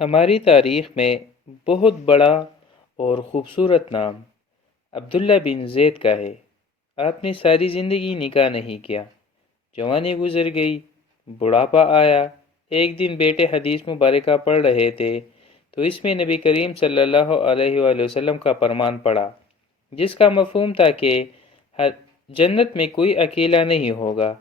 ہماری تاریخ میں بہت بڑا اور خوبصورت نام عبداللہ بن زید کا ہے۔ آپ نے ساری زندگی نکاح نہیں کیا، جوانی گزر گئی، بڑھاپا آیا۔ ایک دن بیٹے حدیث مبارکہ پڑھ رہے تھے تو اس میں نبی کریم صلی اللہ علیہ وآلہ وسلم کا فرمان پڑھا، جس کا مفہوم تھا کہ جنت میں کوئی اکیلا نہیں ہوگا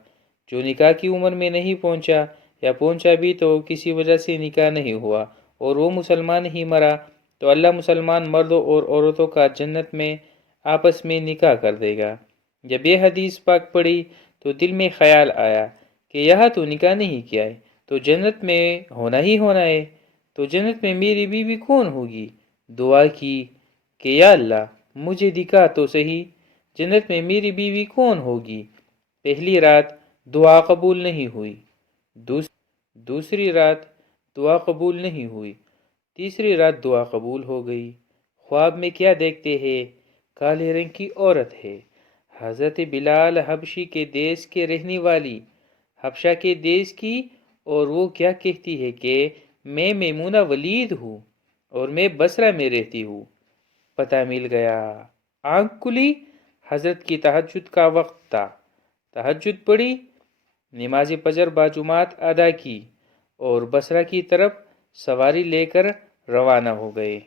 جو نکاح کی عمر میں نہیں پہنچا، یا پہنچا بھی تو کسی وجہ سے نکاح نہیں ہوا اور وہ مسلمان ہی مرا، تو اللہ مسلمان مردوں اور عورتوں کا جنت میں آپس میں نکاح کر دے گا۔ جب یہ حدیث پاک پڑھی تو دل میں خیال آیا کہ یہاں تو نکاح نہیں کیا ہے تو جنت میں ہونا ہی ہونا ہے، تو جنت میں میری بیوی کون ہوگی؟ دعا کی کہ یا اللہ مجھے دکھا تو صحیح، جنت میں میری بیوی کون ہوگی؟ پہلی رات دعا قبول نہیں ہوئی، دوسری رات دعا قبول نہیں ہوئی، تیسری رات دعا قبول ہو گئی۔ خواب میں کیا دیکھتے ہیں؟ کالے رنگ کی عورت ہے، حضرت بلال حبشی کے دیش کے رہنے والی، حبشہ کے دیش کی، اور وہ کیا کہتی ہے کہ میں میمونہ ولید ہوں اور میں بصرہ میں رہتی ہوں۔ پتہ مل گیا۔ آنکھ کھلی، حضرت کی تہجد کا وقت تھا، تہجد پڑھی، نماز فجر باجماعت ادا کی اور بصرہ کی طرف سواری لے کر روانہ ہو گئے۔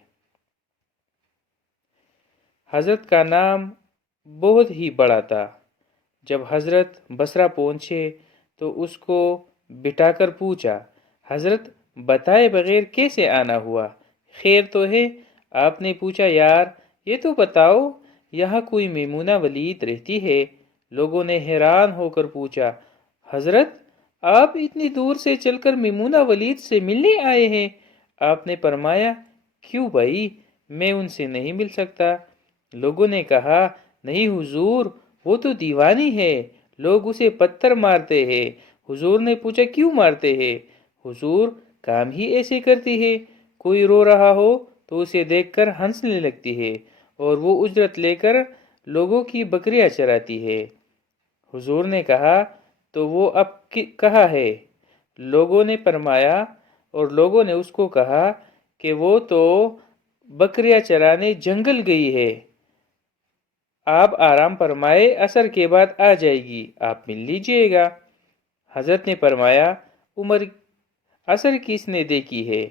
حضرت کا نام بہت ہی بڑا تھا۔ جب حضرت بصرہ پہنچے تو اس کو بٹھا کر پوچھا، حضرت بتائے بغیر کیسے آنا ہوا؟ خیر تو ہے؟ آپ نے پوچھا، یار یہ تو بتاؤ یہاں کوئی میمونہ ولید رہتی ہے؟ لوگوں نے حیران ہو کر پوچھا، حضرت آپ اتنی دور سے چل کر میمونہ ولید سے ملنے آئے ہیں؟ آپ نے فرمایا، کیوں بھائی، میں ان سے نہیں مل سکتا؟ لوگوں نے کہا، نہیں حضور، وہ تو دیوانی ہے، لوگ اسے پتھر مارتے ہیں۔ حضور نے پوچھا، کیوں مارتے ہیں؟ حضور کام ہی ایسے کرتی ہے، کوئی رو رہا ہو تو اسے دیکھ کر ہنسنے لگتی ہے اور وہ اجرت لے کر لوگوں کی بکریاں چراتی ہے۔ حضور نے کہا، تو وہ اب کہاں ہے؟ لوگوں نے فرمایا، اور لوگوں نے اس کو کہا کہ وہ تو بکریاں چرانے جنگل گئی ہے، آپ آرام فرمائے، عصر کے بعد آ جائے گی، آپ مل لیجئے گا۔ حضرت نے فرمایا، عمر عصر کس نے دیکھی ہے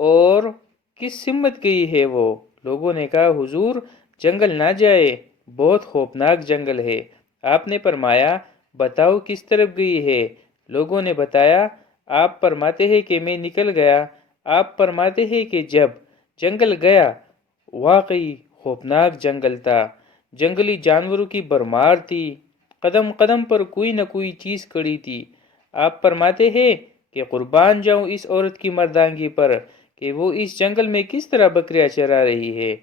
اور کس سمت گئی ہے وہ؟ لوگوں نے کہا، حضور جنگل نہ جائے، بہت خوفناک جنگل ہے۔ آپ نے فرمایا، بتاؤ کس طرف گئی ہے؟ لوگوں نے بتایا، آپ فرماتے ہیں کہ میں نکل گیا۔ آپ فرماتے ہیں کہ جب جنگل گیا، واقعی خوفناک جنگل تھا، جنگلی جانوروں کی بھرمار تھی، قدم قدم پر کوئی نہ کوئی چیز کھڑی تھی۔ آپ فرماتے ہیں کہ قربان جاؤں اس عورت کی مردانگی پر کہ وہ اس جنگل میں کس طرح بکریاں چرا رہی ہے،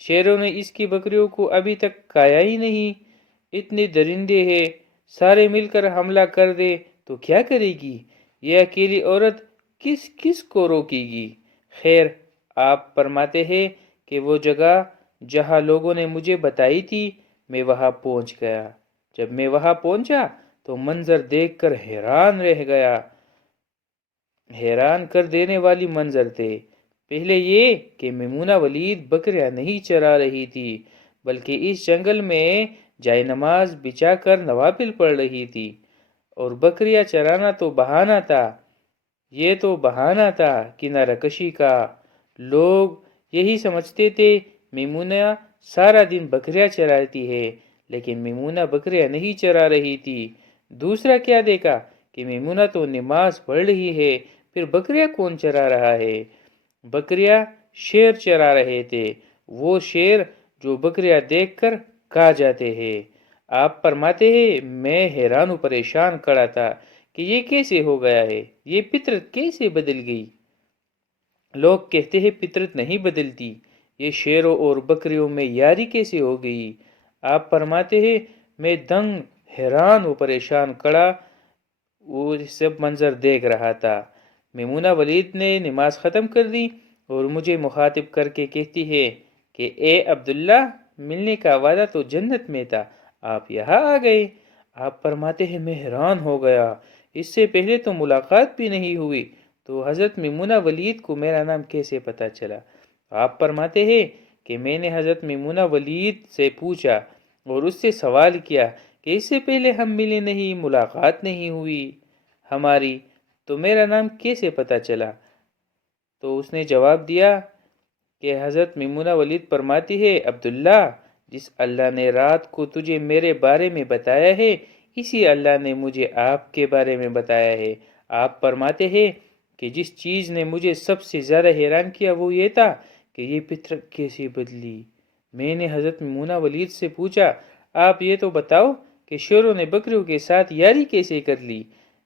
شیروں نے اس کی بکریوں کو ابھی تک کھایا ہی نہیں، اتنے درندے ہیں، سارے مل کر حملہ کر دے تو کیا کرے گی؟ یہ اکیلی عورت کس کس کو روکے گی؟ خیر، آپ فرماتے ہیں کہ وہ جگہ جہاں لوگوں نے مجھے بتائی تھی، میں وہاں پہنچ گیا۔ جب میں وہاں پہنچا تو منظر دیکھ کر حیران رہ گیا، حیران کر دینے والی منظر تھے۔ پہلے یہ کہ میمونہ ولید بکریاں نہیں چرا رہی تھی، بلکہ اس جنگل میں جائے نماز بچھا کر نوافل پڑھ رہی تھی، اور بکریاں چرانا تو بہانہ تھا، یہ تو بہانہ تھا کنارہ کشی کا۔ لوگ یہی سمجھتے تھے میمونہ سارا دن بکریاں چراتی ہے، لیکن میمونہ بکریاں نہیں چرا رہی تھی۔ دوسرا کیا دیکھا کہ میمونہ تو نماز پڑھ رہی ہے، پھر بکریاں کون چرا رہا ہے؟ بکریاں شیر چرا رہے تھے، وہ شیر جو بکریاں دیکھ کر کھا جاتے ہیں۔ آپ فرماتے ہیں، میں حیران و پریشان کھڑا تھا کہ یہ کیسے ہو گیا ہے، یہ فطرت کیسے بدل گئی؟ لوگ کہتے ہیں فطرت نہیں بدلتی، یہ شیروں اور بکریوں میں یاری کیسے ہو گئی؟ آپ فرماتے ہیں، میں دنگ حیران و پریشان کھڑا وہ سب منظر دیکھ رہا تھا۔ میمونہ ولید نے نماز ختم کر دی اور مجھے مخاطب کر کے کہتی ہے کہ اے عبداللہ، ملنے کا وعدہ تو جنت میں تھا، آپ یہاں آ گئے۔ آپ فرماتے ہیں، میں حیران ہو گیا، اس سے پہلے تو ملاقات بھی نہیں ہوئی، تو حضرت میمونہ ولید کو میرا نام کیسے پتہ چلا؟ آپ فرماتے ہیں کہ میں نے حضرت میمونہ ولید سے پوچھا اور اس سے سوال کیا کہ اس سے پہلے ہم ملے نہیں، ملاقات نہیں ہوئی ہماری، تو میرا نام کیسے پتہ چلا؟ تو اس نے جواب دیا کہ حضرت میمونہ ولید فرماتی ہے، عبداللہ، جس اللہ نے رات کو تجھے میرے بارے میں بتایا ہے، اسی اللہ نے مجھے آپ کے بارے میں بتایا ہے۔ آپ فرماتے ہیں کہ جس چیز نے مجھے سب سے زیادہ حیران کیا وہ یہ تھا کہ یہ فطرت کیسے بدلی۔ میں نے حضرت میمونہ ولید سے پوچھا، آپ یہ تو بتاؤ کہ شیروں نے بکریوں کے ساتھ یاری کیسے کر لی؟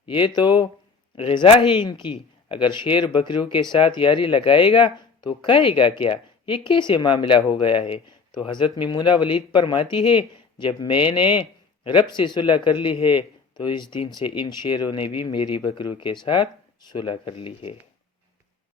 یہ تو غذا ہے ان کی، اگر شیر بکریوں کے ساتھ یاری لگائے گا تو کھائے گا کیا؟ یہ کیسے معاملہ ہو گیا ہے؟ تو حضرت میمونہ ولید فرماتی ہے، جب میں نے رب سے صلح کر لی ہے تو اس دن سے ان شیروں نے بھی میری بکریوں کے ساتھ صلح کر لی ہے۔